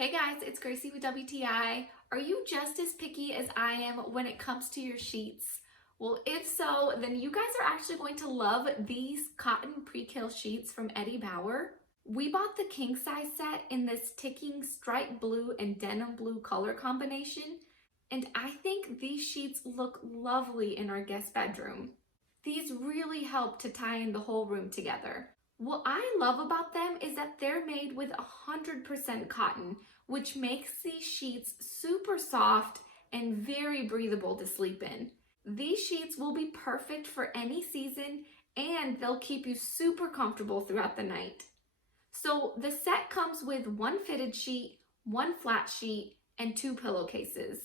Hey guys, it's Gracie with WTI. Are you just as picky as I am when it comes to your sheets? Well, if so, then you guys are actually going to love these Cotton Percale sheets from Bauer. We bought the king size set in this ticking stripe blue and denim blue color combination, and I think these sheets look lovely in our guest bedroom. These really help to tie in the whole room together. What I love about them is that they're made with 100% cotton, which makes these sheets super soft and very breathable to sleep in. These sheets will be perfect for any season and they'll keep you super comfortable throughout the night. So the set comes with one fitted sheet, one flat sheet, and 2 pillowcases.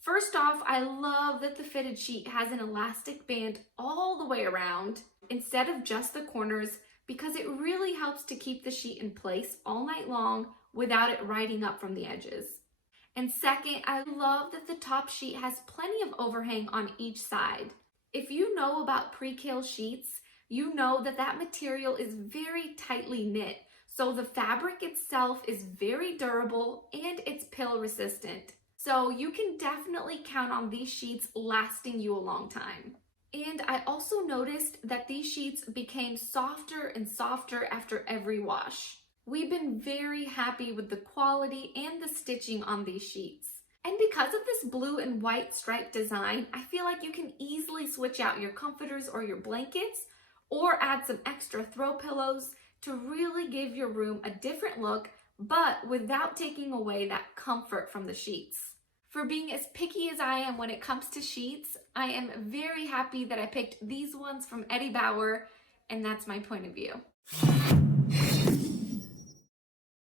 First off, I love that the fitted sheet has an elastic band all the way around instead of just the corners, because it really helps to keep the sheet in place all night long without it riding up from the edges. And second, I love that the top sheet has plenty of overhang on each side. If you know about percale sheets, you know that that material is very tightly knit, so the fabric itself is very durable and it's pill resistant. So you can definitely count on these sheets lasting you a long time. And I also noticed that these sheets became softer and softer after every wash. We've been very happy with the quality and the stitching on these sheets. And because of this blue and white striped design, I feel like you can easily switch out your comforters or your blankets, or add some extra throw pillows to really give your room a different look, but without taking away that comfort from the sheets. For being as picky as I am when it comes to sheets, I am very happy that I picked these ones from Bauer, and that's my point of view.